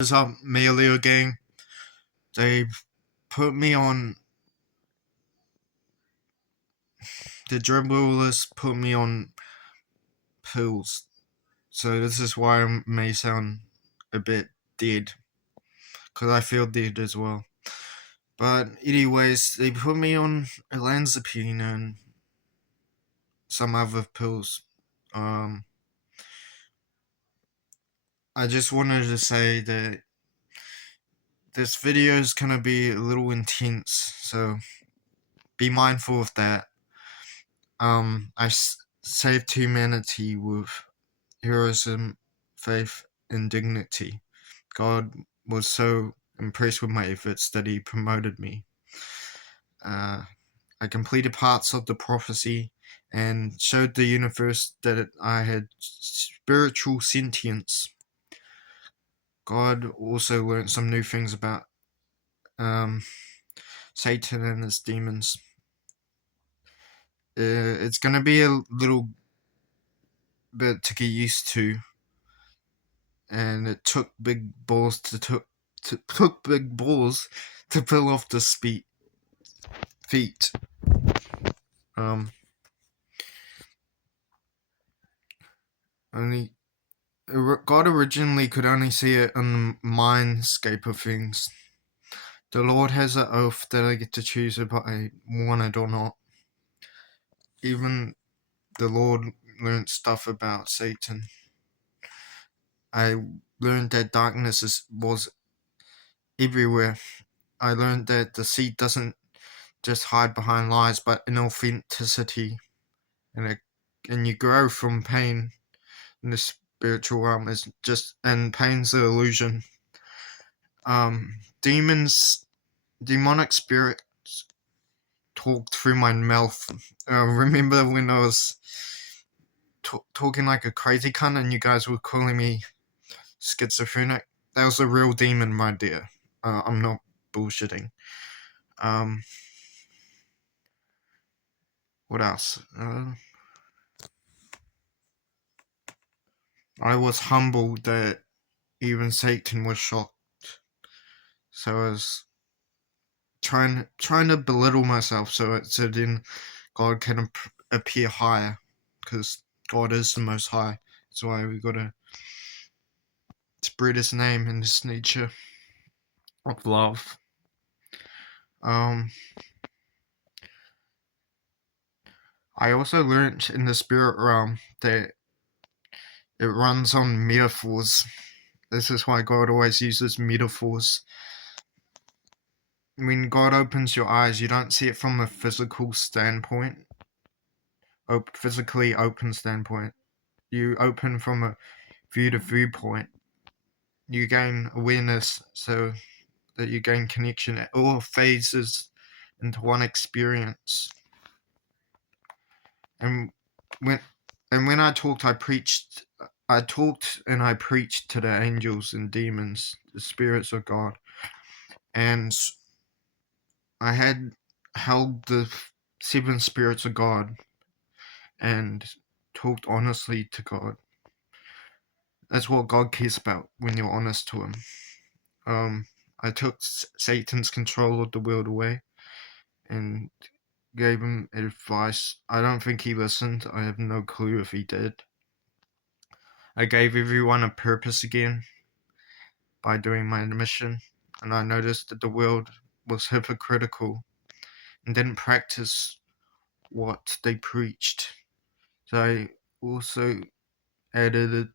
What's up, Leo gang? They put me on the drug dealers put me on pills, so this is why I may sound a bit dead, cause I feel dead as well. But anyways, they put me on olanzapine and some other pills. Um, I just wanted to say that this video is gonna be a little intense, so be mindful of that. I saved humanity with heroism, faith, and dignity. God was so impressed with my efforts that he promoted me. I completed parts of the prophecy and showed the universe that I had spiritual sentience. God also learned some new things about Satan and his demons. It's going to be a little bit to get used to, and it took big balls took big balls to pull off the feet. Only God originally could only see it on the mindscape of things. The Lord has an oath that I get to choose if I want it or not. Even the Lord learned stuff about Satan. I learned that darkness was everywhere. I learned that the seed doesn't just hide behind lies, but in authenticity, and you grow from pain in the spiritual realm. Is just and pain's the illusion. Demonic spirits talked through my mouth. Remember when I was talking like a crazy cunt and you guys were calling me schizophrenic? That was a real demon right there. I'm not bullshitting. What else? I was humbled that even Satan was shocked. So I was trying to belittle myself so then God can appear higher, because God is the Most High. That's why we gotta spread His name and His nature of love. I also learned in the spirit realm that it runs on metaphors. This is why God always uses metaphors. When God opens your eyes, you don't see it from a physical standpoint, physically open standpoint. You open from a viewpoint. You gain awareness so that you gain connection at all phases into one experience. And when I talked, I talked and I preached to the angels and demons, the spirits of God, and I had held the 7 spirits of God and talked honestly to God. That's what God cares about, when you're honest to Him. I took Satan's control of the world away and gave him advice. I don't think he listened. I have no clue if he did. I gave everyone a purpose again by doing my mission, and I noticed that the world was hypocritical and didn't practice what they preached. So I also added a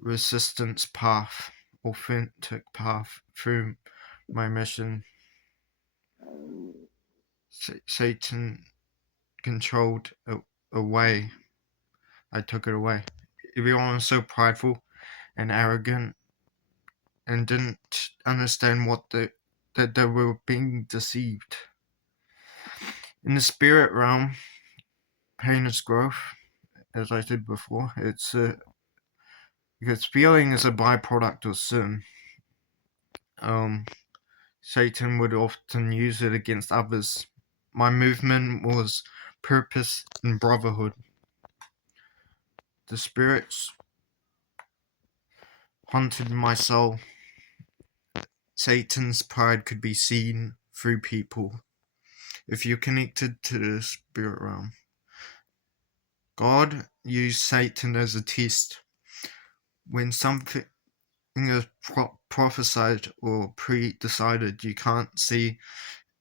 resistance path, authentic path through my mission. Satan controlled away. I took it away. Everyone was so prideful and arrogant and didn't understand that they were being deceived. In the spirit realm, pain is growth, as I said before. Because feeling is a byproduct of sin. Satan would often use it against others. My movement was purpose and brotherhood. The spirits haunted my soul. Satan's pride could be seen through people. If you're connected to the spirit realm, God used Satan as a test. When something is prophesied or pre-decided, you can't see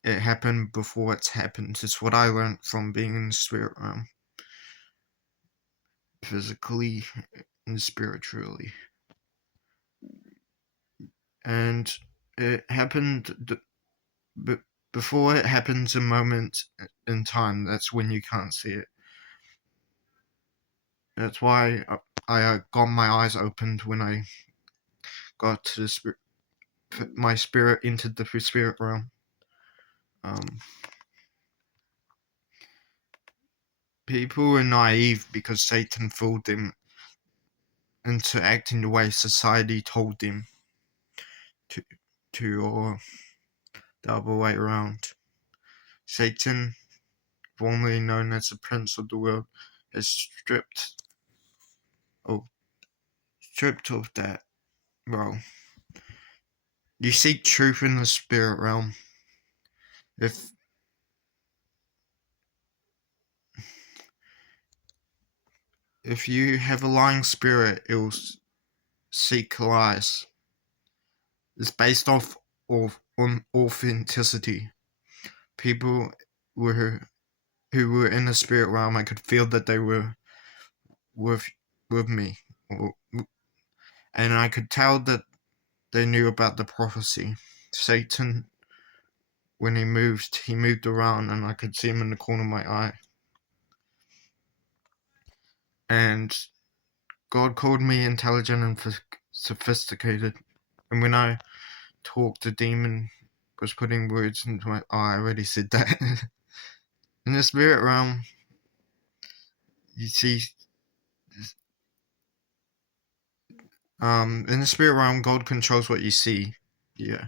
it happen before it's happened. It's what I learned from being in the spirit realm, physically and spiritually. And it happened before it happens a moment in time. That's when you can't see it. That's why I got my eyes opened when I got to the spirit. My spirit entered the spirit realm. People were naive because Satan fooled them into acting the way society told them to, or the other way around. Satan, formerly known as the Prince of the World, has stripped of that. Well, you seek truth in the spirit realm. If you have a lying spirit, it will seek lies. It's based on authenticity. People who were in the spirit realm, I could feel that they were with me, and I could tell that they knew about the prophecy. Satan, when he moved around, and I could see him in the corner of my eye. And God called me intelligent and sophisticated. And when I talked, the demon was putting words into my eye. I already said that. In the spirit realm, you see, in the spirit realm, God controls what you see. Yeah.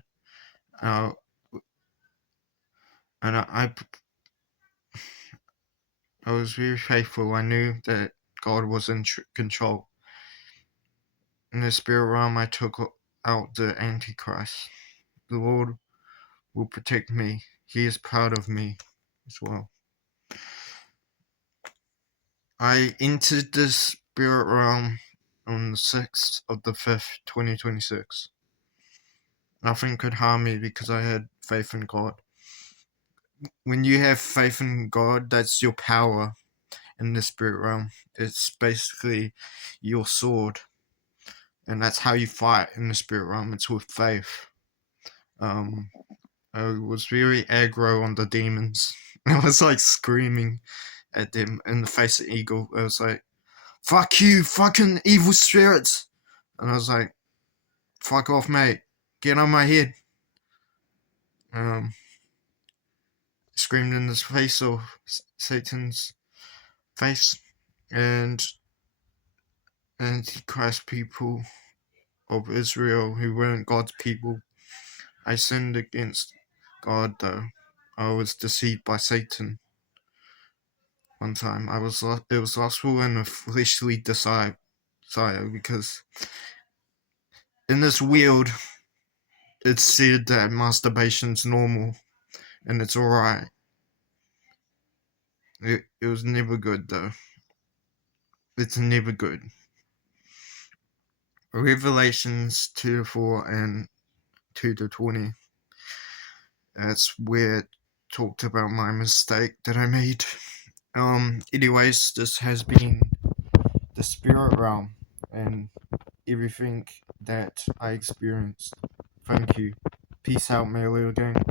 And I was very faithful. I knew that God was in control. In the spirit realm, I took out the Antichrist. The Lord will protect me. He is proud of me as well. I entered the spirit realm on the 6th of the 5th, 2026. Nothing could harm me because I had faith in God. When you have faith in God, that's your power in the spirit realm. It's basically your sword. And that's how you fight in the spirit realm. It's with faith. I was very aggro on the demons. I was like screaming at them in the face of Eagle. I was like, "Fuck you, fucking evil spirits!" And I was like, "Fuck off, mate. Get on my head." Screamed in the face of Satan's face. And Antichrist people of Israel who weren't God's people. I sinned against God, though. I was deceived by Satan. One time, it was lustful and a fleshly desire, because in this world, it's said that masturbation's normal and it's alright. It was never good, though. It's never good. Revelations 2-4 and 2-20. That's where it talked about my mistake that I made. Anyways, this has been the spirit realm and everything that I experienced. Thank you. Peace out, my little gang.